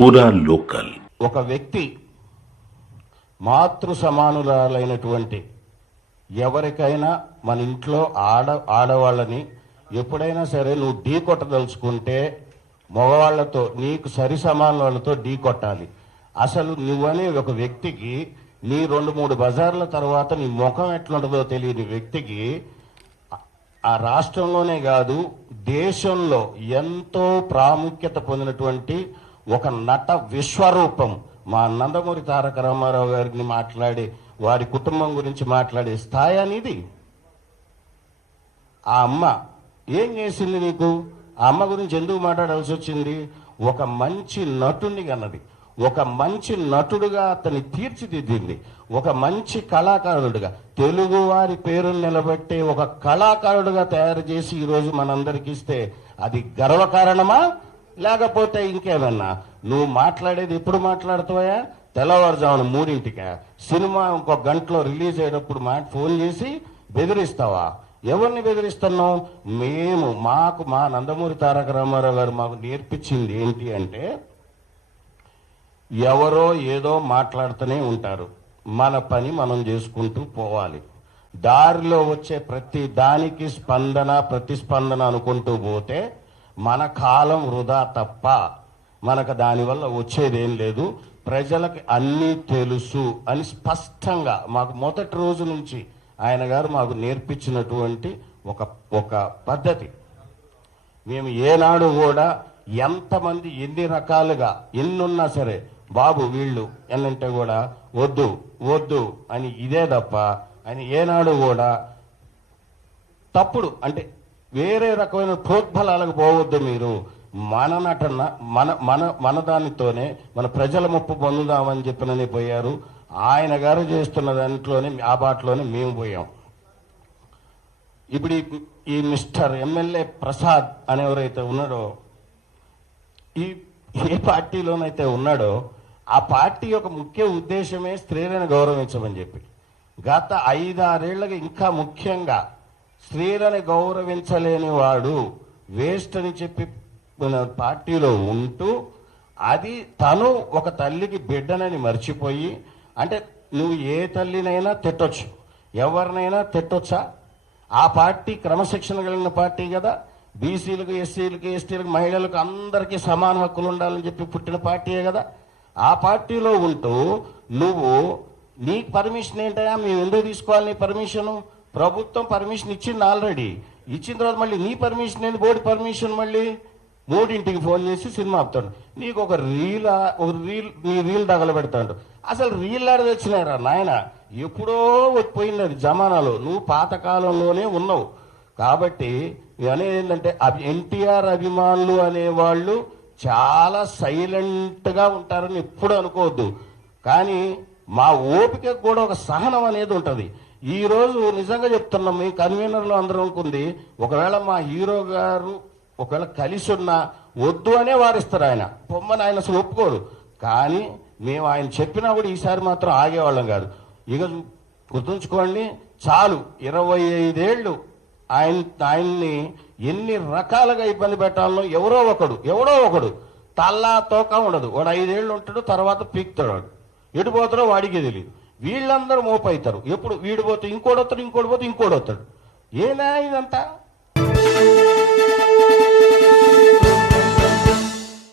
పూరా లోకల్. ఒక వ్యక్తి మాతృ సమానురాలైనటువంటి ఎవరికైనా మన ఇంట్లో ఆడవాళ్ళని ఎప్పుడైనా సరే నువ్వు ఢీ కొట్టదలుచుకుంటే మగవాళ్లతో నీకు సరి సమాన వాళ్ళతో ఢీ కొట్టాలి. అసలు నువ్వనే ఒక వ్యక్తికి నీ 2-3 బజార్ల తర్వాత నీ ముఖం ఎట్లుంటుందో తెలియని వ్యక్తికి ఆ రాష్ట్రంలోనే కాదు దేశంలో ఎంతో ప్రాముఖ్యత పొందినటువంటి ఒక నట విశ్వరూపం మా నందమూరి తారక రామారావు గారిని మాట్లాడి వారి కుటుంబం గురించి మాట్లాడే స్థాయి అనేది. ఆ అమ్మ ఏం చేసింది నీకు? ఆ అమ్మ గురించి ఎందుకు మాట్లాడాల్సి వచ్చింది? ఒక మంచి నటుని కన్నది, ఒక మంచి నటుడుగా అతన్ని తీర్చిదిద్దింది, ఒక మంచి కళాకారుడుగా తెలుగు వారి పేరును నిలబెట్టే ఒక కళాకారుడుగా తయారు చేసి ఈరోజు మనందరికి ఇస్తే అది గర్వకారణమా లేకపోతే ఇంకేమన్నా? నువ్వు మాట్లాడేది ఎప్పుడు మాట్లాడుతావా? తెల్లవారుజామున 3ంటికా? సినిమా ఇంకో గంటలో రిలీజ్ అయ్యేటప్పుడు ఫోన్ చేసి బెదిరిస్తావా? ఎవరిని బెదిరిస్తున్నావు? మా నందమూరి తారక రామారావు గారు మాకు నేర్పించింది ఏంటి అంటే, ఎవరో ఏదో మాట్లాడుతూనే ఉంటారు, మన పని మనం చేసుకుంటూ పోవాలి. దారిలో వచ్చే ప్రతి దానికి ప్రతిస్పందన అనుకుంటూ పోతే మన కాలం వృధా తప్ప మనకు దానివల్ల వచ్చేదేం లేదు. ప్రజలకు అన్నీ తెలుసు అని స్పష్టంగా మాకు మొదటి రోజు నుంచి ఆయన గారు మాకు నేర్పించినటువంటి ఒక పద్ధతి. మేము ఏనాడు కూడా ఎంతమంది ఎన్ని రకాలుగా ఎన్నున్నా సరే బాబు వీళ్ళు ఎన్నంటే కూడా వద్దు వద్దు అని ఇదే తప్ప అని ఏనాడు కూడా తప్పుడు అంటే వేరే రకమైన ప్రోద్బలాలకు పోవద్దు. మీరు మన నటన మన దానితోనే మన ప్రజల ముప్పు పొందుదామని చెప్పినని పోయారు. ఆయన గారు చేస్తున్న దాంట్లోనే ఆ బాటలోనే మేము పోయాం. ఇప్పుడు ఈ మిస్టర్ ఎమ్మెల్యే ప్రసాద్ అనేవరైతే ఉన్నాడో, ఏ పార్టీలోనైతే ఉన్నాడో ఆ పార్టీ యొక్క ముఖ్య ఉద్దేశమే స్త్రీలను గౌరవించమని చెప్పి గత 5-6 ఏళ్లుగా ఇంకా ముఖ్యంగా స్త్రీలను గౌరవించలేని వాడు వేస్ట్ అని చెప్పి పార్టీలో ఉంటూ అది తను ఒక తల్లికి బిడ్డనని మర్చిపోయి, అంటే నువ్వు ఏ తల్లినైనా తిట్టొచ్చు, ఎవరినైనా తిట్టొచ్చా? ఆ పార్టీ క్రమశిక్షణ కలిగిన పార్టీ కదా. బీసీలకు, ఎస్సీలకు, ఎస్టీలకు, మహిళలకు అందరికీ సమాన హక్కులు ఉండాలని చెప్పి పుట్టిన పార్టీయే కదా. ఆ పార్టీలో ఉంటూ నువ్వు నీకు పర్మిషన్ ఏంటయా? మేము ఎందుకు తీసుకోవాలి నీ పర్మిషను? ప్రభుత్వం పర్మిషన్ ఇచ్చింది, ఆల్రెడీ ఇచ్చిన తర్వాత మళ్ళీ నీ పర్మిషన్ ఏంది? బోర్డు పర్మిషన్ మళ్ళీ 3ంటికి ఫోన్ చేసి సినిమా ఆపుతాడు. నీకు ఒక రీల్ తగలబెడతాడు. అసలు రీల్ ఆడ తెచ్చినారా నాయన? ఎప్పుడో పోయింది అది జమానాలో. నువ్వు పాతకాలంలోనే ఉన్నావు. కాబట్టి అనేది ఏంటంటే ఎన్టీఆర్ అభిమానులు అనేవాళ్ళు చాలా సైలెంట్గా ఉంటారని ఎప్పుడు అనుకోవద్దు. కానీ మా ఓపిక కూడా ఒక సహనం అనేది ఉంటుంది. ఈరోజు నిజంగా చెప్తున్నాం, మీ కన్వీనర్లో అందరూ అనుకుంది ఒకవేళ మా హీరో గారు ఒకవేళ కలిసి ఉన్నా వద్దు అనే వారిస్తారు. ఆయన పొమ్మని ఆయన అసలు ఒప్పుకోరు. కానీ మేము ఆయన చెప్పినా కూడా ఈసారి మాత్రం ఆగేవాళ్ళం కాదు. ఇక గుర్తుంచుకోండి, చాలు 25 ఏళ్ళు ఆయన్ని ఎన్ని రకాలుగా ఇబ్బంది పెట్టాలనో ఎవడో ఒకడు తల్లా తోక ఉండదు. వాడు 5 ఏళ్ళు ఉంటాడు, తర్వాత పీక్తాడు. వాడు ఎడిపోతాడో వాడికే తెలియదు. వీళ్ళందరూ మోపవుతారు. ఎప్పుడు వీడిపోతే ఇంకోటి వస్తాడు, ఇంకోటి పోతే ఇంకోటి వస్తాడు. ఏనా ఇదంతా?